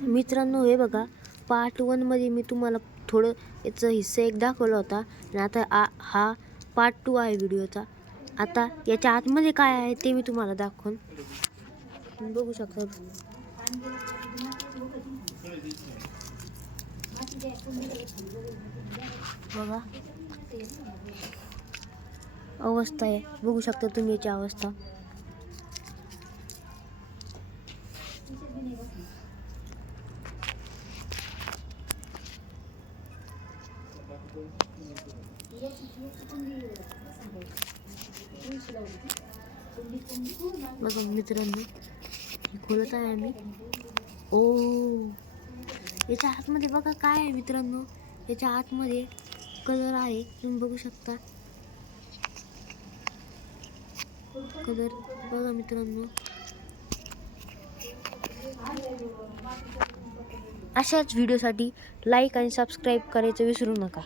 मित्रांनो, हे बघा, पार्ट 1 मध्ये मी तुम्हाला थोडं याचा हिस्सा एक दाखवला होता आणि आता हा पार्ट 2 आहे व्हिडिओचा. आता याच्या आतमध्ये काय आहे ते मी तुम्हाला दाखवून बघू शकता. बघा अवस्था आहे, बघू शकता तुम्ही याची अवस्था. बघा मित्रांनो, खोलत आहे आम्ही. ओ, याच्या आतमध्ये बघा काय आहे मित्रांनो. याच्या आतमध्ये कलर आहे, तुम्ही बघू शकता. कलर बघा मित्रांनो. अशाच व्हिडिओसाठी लाईक आणि सबस्क्राईब करायचं विसरू नका.